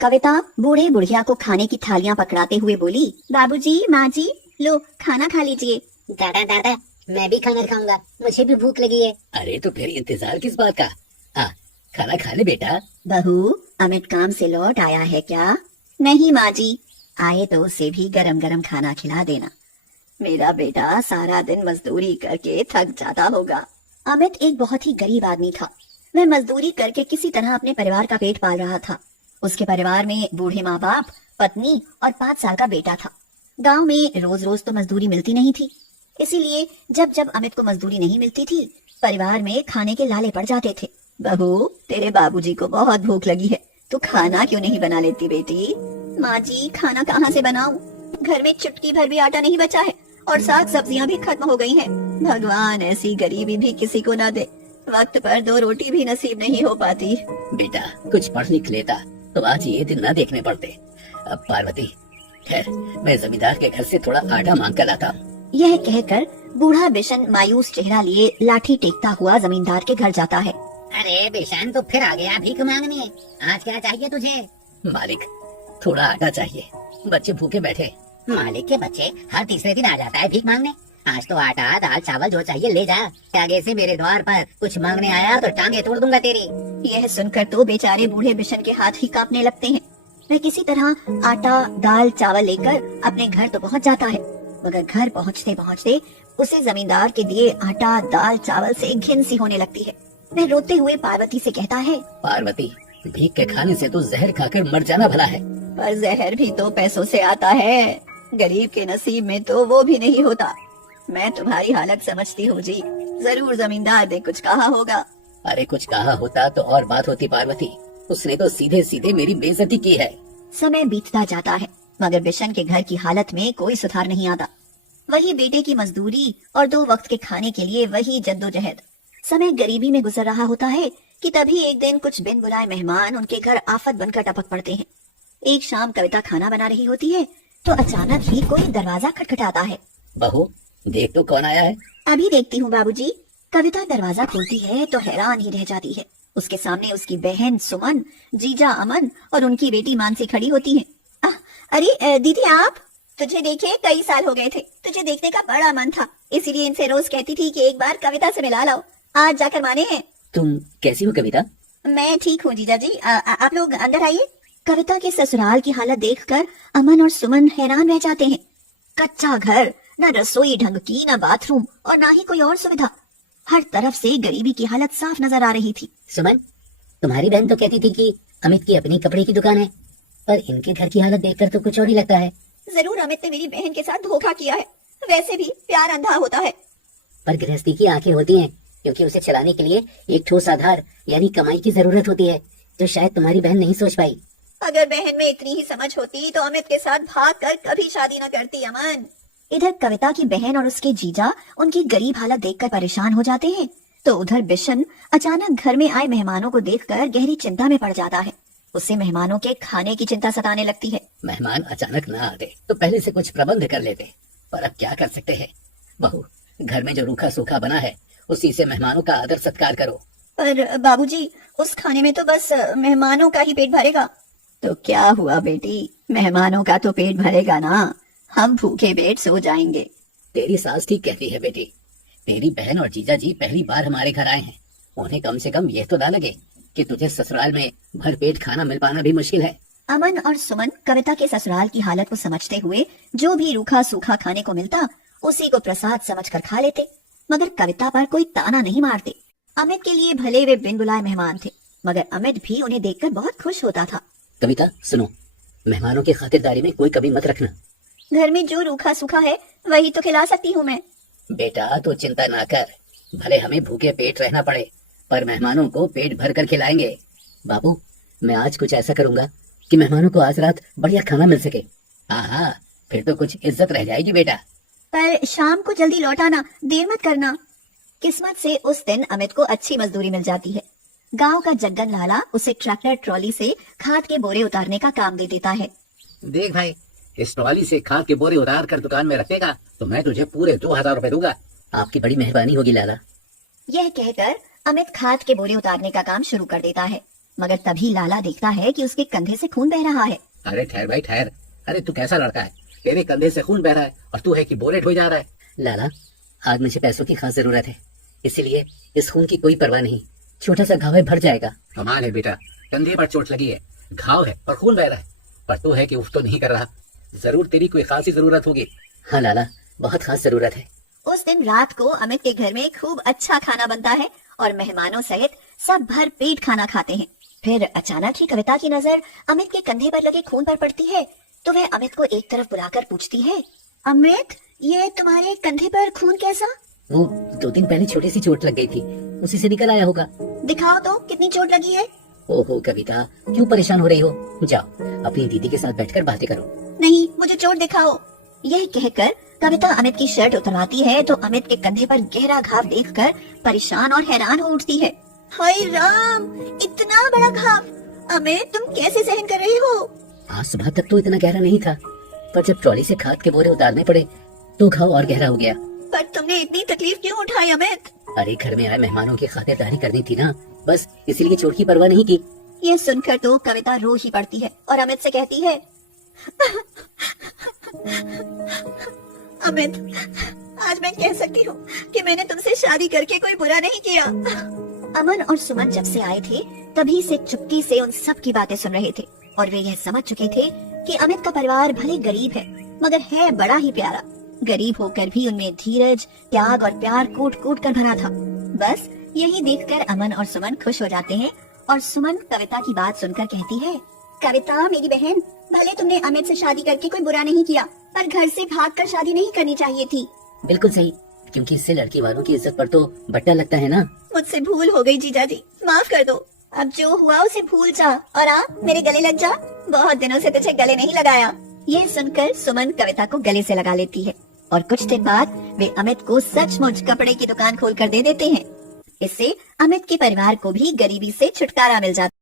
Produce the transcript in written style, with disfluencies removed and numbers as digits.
कविता बूढ़े बुढ़िया को खाने की थालियां पकड़ाते हुए बोली, बाबूजी, माँ जी, लो खाना खा लीजिए। दादा दादा, मैं भी खाना खाऊंगा, मुझे भी भूख लगी है। अरे तो फिर इंतजार किस बात का? हाँ, खाना खा ले बेटा। बहू, अमित काम से लौट आया है क्या? नहीं माँ जी, आए तो उसे भी गरम गरम खाना खिला देना। मेरा बेटा सारा दिन मजदूरी करके थक जाता होगा। अमित एक बहुत ही गरीब आदमी था। वह मजदूरी करके किसी तरह अपने परिवार का पेट पाल रहा था। उसके परिवार में बूढ़े माँ बाप, पत्नी और 5 साल का बेटा था। गांव में रोज रोज तो मजदूरी मिलती नहीं थी, इसीलिए जब जब अमित को मजदूरी नहीं मिलती थी, परिवार में खाने के लाले पड़ जाते थे। बहू, तेरे बाबूजी को बहुत भूख लगी है, तू खाना क्यों नहीं बना लेती बेटी? माँ जी, खाना कहाँ से बनाऊं? घर में चुटकी भर भी आटा नहीं बचा है और साग सब्जियां भी खत्म हो गई हैं। भगवान ऐसी गरीबी भी किसी को ना दे, वक्त पर 2 रोटी भी नसीब नहीं हो पाती। बेटा कुछ पढ़ लिख लेता तो आज ये दिन न देखने पड़ते। अब पार्वती, खैर मैं जमींदार के घर से थोड़ा आटा मांग कर लाता। यह कहकर बूढ़ा बिशन मायूस चेहरा लिए लाठी टेकता हुआ जमींदार के घर जाता है। अरे बिशन, तो फिर आ गया भीख मांगने। आज क्या चाहिए तुझे? मालिक, थोड़ा आटा चाहिए, बच्चे भूखे बैठे। मालिक के बच्चे हर तीसरे दिन आ जाता है भीख मांगने। आज तो आटा दाल चावल जो चाहिए ले जा। आगे से मेरे द्वार पर कुछ मांगने आया तो टांगे तोड़ दूंगा तेरी। यह सुनकर तो बेचारे बूढ़े बिशन के हाथ ही कांपने लगते हैं। वह किसी तरह आटा दाल चावल लेकर अपने घर तो पहुंच जाता है, मगर घर पहुंचते पहुंचते उसे जमींदार के दिए आटा दाल चावल से घिन सी होने लगती है। वह रोते हुए पार्वती से कहता है, पार्वती, भीख के खाने से तो जहर खाकर मर जाना भला है। पर जहर भी तो पैसों से आता है, गरीब के नसीब में तो वो भी नहीं होता। मैं तुम्हारी हालत समझती हूँ जी, जरूर जमींदार ने कुछ कहा होगा। अरे कुछ कहा होता तो और बात होती पार्वती, उसने तो सीधे सीधे मेरी बेइज्जती की है। समय बीतता जाता है, मगर बिशन के घर की हालत में कोई सुधार नहीं आता। वही बेटे की मजदूरी और 2 वक्त के खाने के लिए वही जद्दोजहद। समय गरीबी में गुजर रहा होता है कि तभी एक दिन कुछ बिन बुलाए मेहमान उनके घर आफत बनकर टपक पड़ते हैं। एक शाम कविता खाना बना रही होती है तो अचानक ही कोई दरवाजा खटखटाता है। बहू, देख तो कौन आया है। अभी देखती हूँ बाबूजी। कविता दरवाजा खोलती है तो हैरान ही रह जाती है। उसके सामने उसकी बहन सुमन, जीजा अमन और उनकी बेटी मानसी खड़ी होती है। अरे दीदी, आप? तुझे देखे कई साल हो गए थे, तुझे देखने का बड़ा मन था, इसीलिए इनसे रोज कहती थी कि एक बार कविता से मिला लाओ। आज जाकर माने हैं। तुम कैसी हो कविता? मैं ठीक हूँ जीजा जी, आप लोग अंदर आइए। कविता के ससुराल की हालत देखकर अमन और सुमन हैरान रह जाते हैं। कच्चा घर, न रसोई ढंग की, न बाथरूम और न ही कोई और सुविधा। हर तरफ से गरीबी की हालत साफ नजर आ रही थी। सुमन, तुम्हारी बहन तो कहती थी कि अमित की अपनी कपड़े की दुकान है, पर इनके घर की हालत देखकर तो कुछ और ही लगता है। जरूर अमित ने मेरी बहन के साथ धोखा किया है। वैसे भी प्यार अंधा होता है। पर गृहस्थी की आंखें होती हैं, क्योंकि उसे चलाने के लिए एक ठोस आधार यानी कमाई की जरूरत होती है, जो शायद तुम्हारी बहन नहीं सोच पाई। अगर बहन में इतनी ही समझ होती तो अमित के साथ भागकर कभी शादी न करती अमन। इधर कविता की बहन और उसके जीजा उनकी गरीब हालत देखकर परेशान हो जाते हैं, तो उधर बिशन अचानक घर में आए मेहमानों को देखकर गहरी चिंता में पड़ जाता है। उसे मेहमानों के खाने की चिंता सताने लगती है। मेहमान अचानक न आते तो पहले से कुछ प्रबंध कर लेते, पर अब क्या कर सकते हैं। बहू, घर में जो रूखा सूखा बना है उसी से मेहमानों का आदर सत्कार करो। पर बाबूजी, उस खाने में तो बस मेहमानों का ही पेट भरेगा। तो क्या हुआ बेटी, मेहमानों का तो पेट भरेगा ना, हम भूखे पेट सो जाएंगे। तेरी सास ठीक कहती है बेटी। तेरी बहन और जीजा जी पहली बार हमारे घर आए हैं, उन्हें कम से कम यह तो ना लगे कि तुझे ससुराल में भरपेट खाना मिल पाना भी मुश्किल है। अमन और सुमन कविता के ससुराल की हालत को समझते हुए जो भी रूखा सूखा खाने को मिलता उसी को प्रसाद समझकर खा लेते, मगर कविता पर कोई ताना नहीं मारते। अमित के लिए भले वे बिन बुलाए मेहमान थे, मगर अमित भी उन्हें देखकर बहुत खुश होता था। कविता सुनो, मेहमानों की खातिरदारी में कोई कमी मत रखना। घर में जो रूखा सूखा है वही तो खिला सकती हूँ मैं। बेटा तो चिंता ना कर, भले हमें भूखे पेट रहना पड़े पर मेहमानों को पेट भर कर खिलाएंगे। बाबू, मैं आज कुछ ऐसा करूंगा कि मेहमानों को आज रात बढ़िया खाना मिल सके। हाँ, फिर तो कुछ इज्जत रह जाएगी बेटा। पर शाम को जल्दी लौटाना, देर मत करना। किस्मत से उस दिन अमित को अच्छी मजदूरी मिल जाती है। गांव का जग्गन लाला उसे ट्रैक्टर ट्रॉली से खाद के बोरे उतारने का काम दे देता है। देख भाई, इस ट्रॉली से खाद के बोरे उतार कर दुकान में रखेगा तो मैं तुझे पूरे 2000 रुपए दूंगा। आपकी बड़ी मेहरबानी होगी लाला। यह कहकर अमित खाद के बोरे उतारने का काम शुरू कर देता है। मगर तभी लाला देखता है कि उसके कंधे से खून बह रहा है। अरे ठहर भाई ठहर, अरे तू कैसा लड़का है, तेरे कंधे से खून बह रहा है और तू है कि बोरेट हो जा रहा है। लाला, आज मुझे पैसों की खास जरूरत है, इसीलिए इस खून की कोई परवाह नहीं, छोटा सा घाव है भर जाएगा। कमाल है बेटा, कंधे पर चोट लगी है, घाव है और खून बह रहा है, पर तू है कि उफ तो नहीं कर रहा। जरूर तेरी कोई खासी जरूरत होगी। हाँ लाला, बहुत खास जरूरत है। उस दिन रात को अमित के घर में खूब अच्छा खाना बनता है और मेहमानों सहित सब भर पेट खाना खाते हैं। फिर अचानक ही कविता की नजर अमित के कंधे पर लगे खून पर पड़ती है, तो वह अमित को एक तरफ बुलाकर पूछती है, अमित, ये तुम्हारे कंधे पर खून कैसा? वो 2 दिन पहले छोटी सी चोट लग गई थी, उसी से निकल आया होगा। दिखाओ तो कितनी चोट लगी है। ओहो कविता, क्यों परेशान हो रही हो? जाओ अपनी दीदी के साथ बैठकर बातें करो। नहीं, मुझे चोट दिखाओ। यह कहकर कविता अमित की शर्ट उतरवाती है तो अमित के कंधे पर गहरा घाव देखकर परेशान और हैरान हो उठती है। हाय राम, इतना बड़ा घाव! अमित, तुम कैसे सहन कर रहे हो? आज सुबह तक तो इतना गहरा नहीं था, पर जब ट्रॉली से खाद के बोरे उतारने पड़े तो घाव और गहरा हो गया। पर तुमने इतनी तकलीफ क्यों उठाई अमित? अरे घर में आए मेहमानों की खातिरदारी करनी थी ना, बस इसलिए चोट की परवाह नहीं की। ये सुनकर तो कविता रो ही पड़ती है और अमित से कहती है, अमित, आज मैं कह सकती हूँ कि मैंने तुमसे शादी करके कोई बुरा नहीं किया। अमन और सुमन जब से आए थे तभी से चुपके से उन सब की बातें सुन रहे थे और वे यह समझ चुके थे कि अमित का परिवार भले गरीब है मगर है बड़ा ही प्यारा। गरीब होकर भी उनमें धीरज, त्याग और प्यार कूट कूट कर भरा था। बस यही देखकर अमन और सुमन खुश हो जाते हैं और सुमन कविता की बात सुनकर कहती है, कविता मेरी बहन, भले तुमने अमित से शादी करके कोई बुरा नहीं किया, पर घर से भागकर शादी नहीं करनी चाहिए थी। बिल्कुल सही, क्योंकि इससे लड़की वालों की इज्जत पर तो बट्टा लगता है ना। मुझसे भूल हो गई जीजा जी, माफ कर दो। अब जो हुआ उसे भूल जा और मेरे गले लग जा। बहुत दिनों से तुझे गले नहीं लगाया। ये सुनकर सुमन कविता को गले से लगा लेती है और कुछ दिन बाद वे अमित को सचमुच कपड़े की दुकान खोल कर दे देते हैं। इससे अमित के परिवार को भी गरीबी से छुटकारा मिल जाता है।